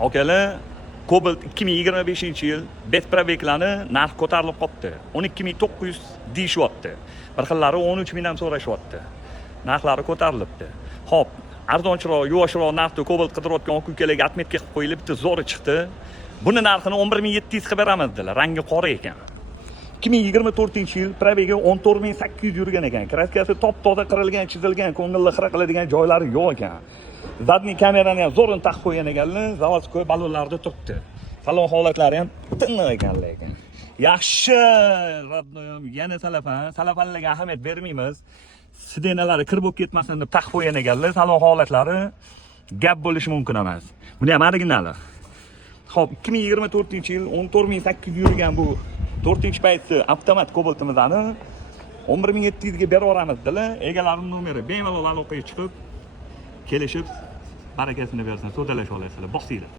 Akalar, Cobalt 2025-yil betprobeklarni narx ko'tarilib qopti. 12900 deyishyapti. Bir xillari 13000 ham so'rashyapti. Narxlari ko'tarilibdi. Xo'p, arzonchiroq, yuvashroq narxda Cobalt qidirayotgan aka-ukalarga atmetga qilib qo'yilib, bitta zo'ri chiqdi. Buni narxini 11700 qilib beramiz dedilar. Rangi qora ekan. 2024-yil probegi 14800 yurgan ekan. Kraskasi top-toza qirilgan, chizilgan, ko'ngilli xira qiladigan joylari yo'q ekan. Zadniy kamerani ham zo'rini taqib qo'ygan ekanlar, zavodskoy balonlarda turibdi. Salon holatlari ham tiniq ekanlar ekan. Yaxshi, radnoyim, yana salafanlarga ahamiyat bermaymiz. Sidenalari kir bo'lib ketmasin deb taqib qo'ygan ekanlar, salon holatlari gap bo'lishi mumkin emas. Buni ham originali. Xo'p, 2024-yil 14800 yurgan bu 4-paytli avtomat Cobaltimizni 11700 ga beraveramiz dedilar. Egalarining nomeri bemalol aloqaga chiqib kelishib barakasini bersin, so'zlasha olasizlar. Bosinglar.